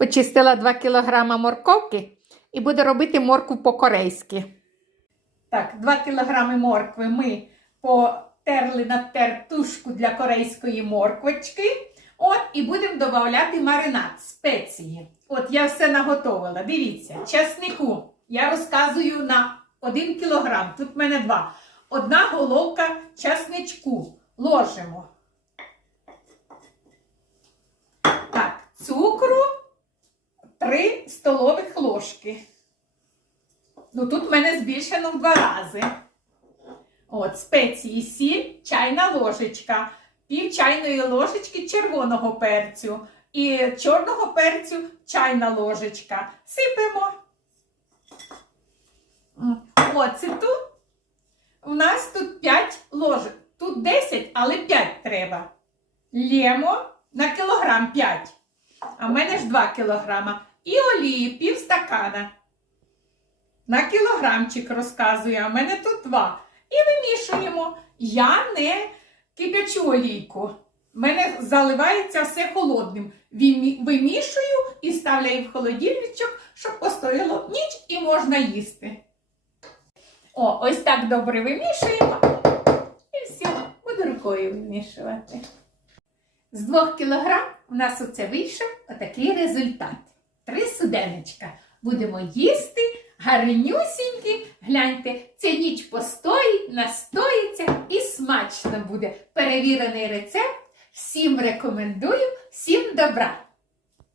Почистила 2 кг морковки і буду робити моркву по-корейськи. Так, 2 кг моркви ми потерли на тертушку для корейської морквочки. От, і будемо додавати маринад, спеції. От я все наготовила. Дивіться, часнику я розказую на 1 кг. Тут в мене 2. Одна головка часничку. Ложимо. Столових ложки. Ну, тут в мене збільшено в два рази. От, спеції сіль, чайна ложечка, пів чайної ложечки червоного перцю і чорного перцю чайна ложечка. Сипемо. Оцету. У нас тут 5 ложок. Тут 10, але 5 треба. Лємо на кілограм 5. А в мене ж 2 кілограма. І олії пів стакана. На кілограмчик розказую, а в мене тут 2. І вимішуємо. Я не кипячу олійку. В мене заливається все холодним. Вимішую і ставляю в холодильничок, щоб постояло ніч і можна їсти. О, ось так добре вимішуємо. І все, буду рукою вимішувати. З 2 кілограм у нас оце вийшов отакий результат. Три суденечка. Будемо їсти, гарнюсінькі. Гляньте, ця ніч постоїть, настоїться і смачно буде. Перевірений рецепт. Всім рекомендую, всім добра!